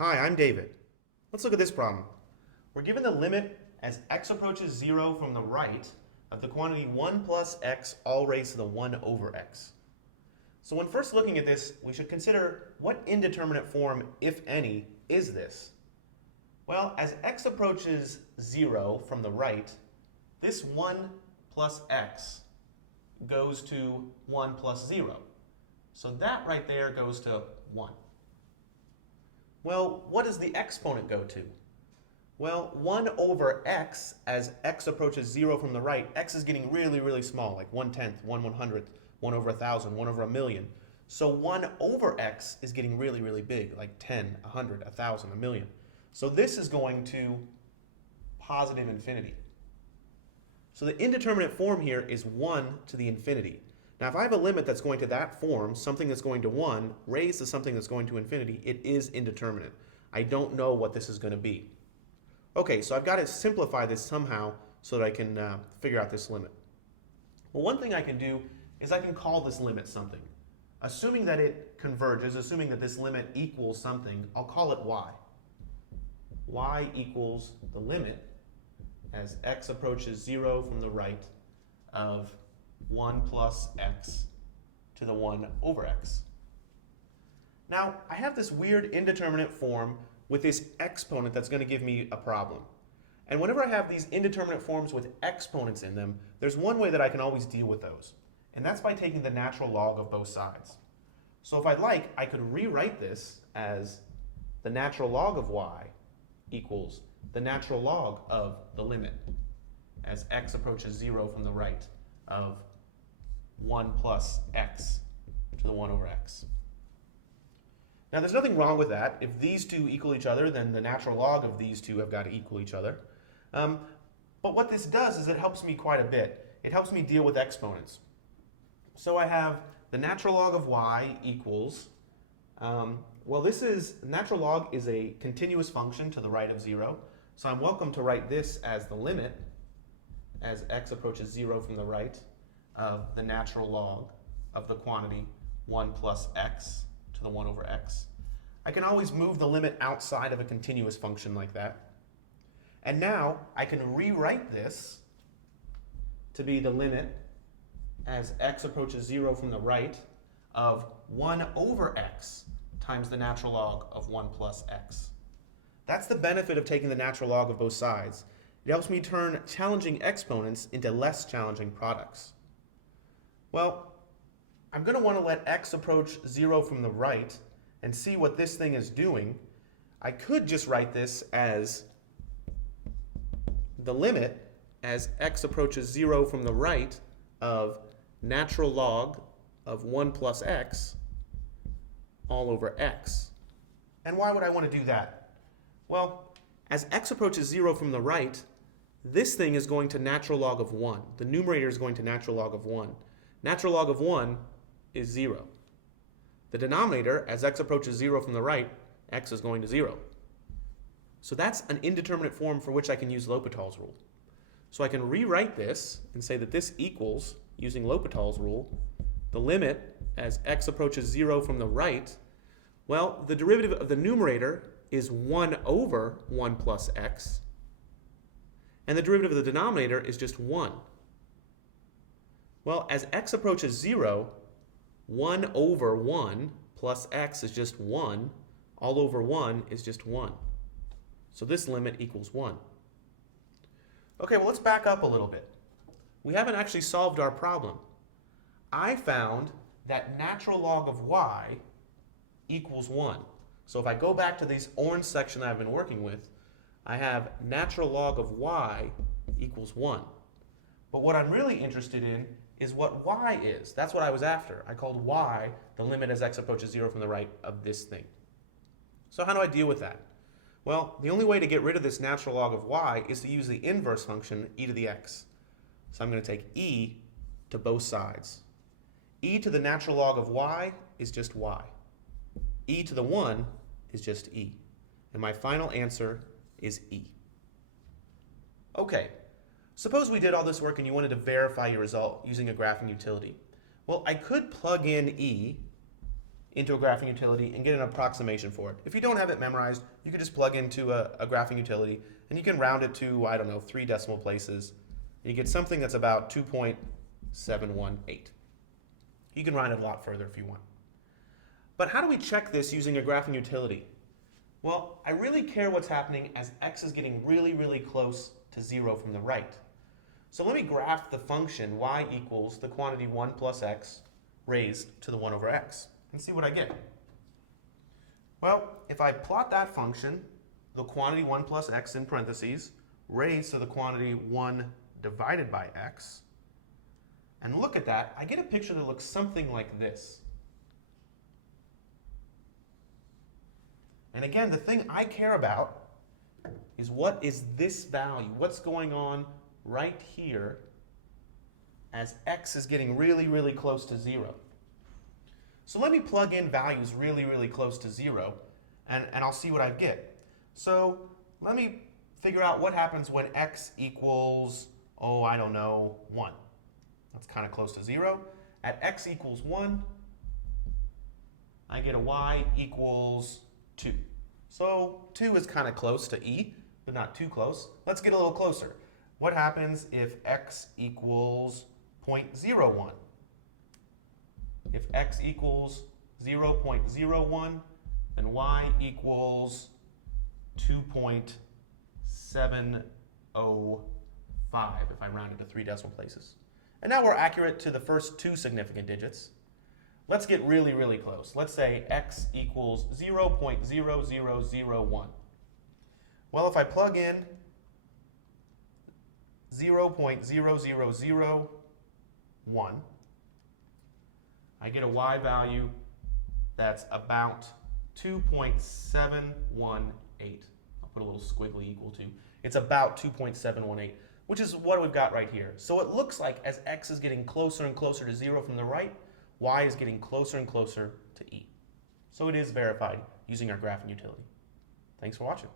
Hi, I'm David. Let's look at this problem. We're given the limit as x approaches 0 from the right of the quantity 1 plus x all raised to the 1 over x. So when first looking at this, we should consider what indeterminate form, if any, is this? Well, as x approaches 0 from the right, this 1 plus x goes to 1 plus 0. So that right there goes to 1. Well, what does the exponent go to? Well, 1 over x, as x approaches 0 from the right, x is getting really, really small, like 1/10, 1/100th, 1 over 1,000, 1 over a million. So 1 over x is getting really, really big, like 10, 100, 1,000, a million. So this is going to positive infinity. So the indeterminate form here is 1 to the infinity. Now, if I have a limit that's going to that form, something that's going to 1, raised to something that's going to infinity, it is indeterminate. I don't know what this is going to be. Okay, so I've got to simplify this somehow so that I can figure out this limit. Well, one thing I can do is I can call this limit something. Assuming that it converges, assuming that this limit equals something, I'll call it y. Y equals the limit as x approaches 0 from the right of 1 plus x to the 1 over x. Now, I have this weird indeterminate form with this exponent that's going to give me a problem. And whenever I have these indeterminate forms with exponents in them, there's one way that I can always deal with those. And that's by taking the natural log of both sides. So if I'd like, I could rewrite this as the natural log of y equals the natural log of the limit as x approaches 0 from the right of 1 plus x to the 1 over x. Now, there's nothing wrong with that. If these two equal each other, then the natural log of these two have got to equal each other. But what this does is it helps me quite a bit. It helps me deal with exponents. So I have the natural log of y equals, well, this is, natural log is a continuous function to the right of 0. So I'm welcome to write this as the limit as x approaches 0 from the right of the natural log of the quantity 1 plus x to the 1 over x. I can always move the limit outside of a continuous function like that. And now I can rewrite this to be the limit as x approaches 0 from the right of 1 over x times the natural log of 1 plus x. That's the benefit of taking the natural log of both sides. It helps me turn challenging exponents into less challenging products. Well, I'm going to want to let x approach 0 from the right and see what this thing is doing. I could just write this as the limit as x approaches 0 from the right of natural log of 1 plus x all over x. And why would I want to do that? Well, as x approaches 0 from the right, this thing is going to natural log of 1. The numerator is going to natural log of 1. Natural log of 1 is 0. The denominator, as x approaches 0 from the right, x is going to 0. So that's an indeterminate form for which I can use L'Hopital's rule. So I can rewrite this and say that this equals, using L'Hopital's rule, the limit as x approaches 0 from the right. Well, the derivative of the numerator is 1 over 1 plus x. And the derivative of the denominator is just 1. Well, as x approaches 0, 1 over 1 plus x is just 1. All over 1 is just 1. So this limit equals 1. Okay, well, let's back up a little bit. We haven't actually solved our problem. I found that natural log of y equals 1. So if I go back to this orange section that I've been working with, I have natural log of y equals 1. But what I'm really interested in is what y is. That's what I was after. I called y the limit as x approaches 0 from the right of this thing. So how do I deal with that? Well, the only way to get rid of this natural log of y is to use the inverse function e to the x. So I'm going to take e to both sides. E to the natural log of y is just y. E to the 1 is just e. And my final answer is e. Okay, suppose we did all this work and you wanted to verify your result using a graphing utility. Well, I could plug in e into a graphing utility and get an approximation for it. If you don't have it memorized, you can just plug into a graphing utility and you can round it to, I don't know, 3 decimal places. You get something that's about 2.718. You can round it a lot further if you want. But how do we check this using a graphing utility? Well, I really care what's happening as x is getting really, really close to 0 from the right. So let me graph the function y equals the quantity 1 plus x raised to the 1 over x and see what I get. Well, if I plot that function, the quantity 1 plus x in parentheses raised to the quantity 1 divided by x, and look at that, I get a picture that looks something like this. And again, the thing I care about is what is this value? What's going on right here as x is getting really, really close to 0? So let me plug in values really, really close to 0, and I'll see what I get. So let me figure out what happens when x equals, oh, I don't know, 1. That's kind of close to 0. At x equals 1, I get a y equals 2. So 2 is kind of close to e, but not too close. Let's get a little closer. What happens if x equals 0.01? If x equals 0.01, then y equals 2.705 if I round it to 3 decimal places. And now we're accurate to the first 2 significant digits. Let's get really, really close. Let's say x equals 0.0001. Well, if I plug in 0.0001, I get a y value that's about 2.718. I'll put a little squiggly equal to. It's about 2.718, which is what we've got right here. So it looks like as x is getting closer and closer to 0 from the right, y is getting closer and closer to e. So it is verified using our graphing utility. Thanks for watching.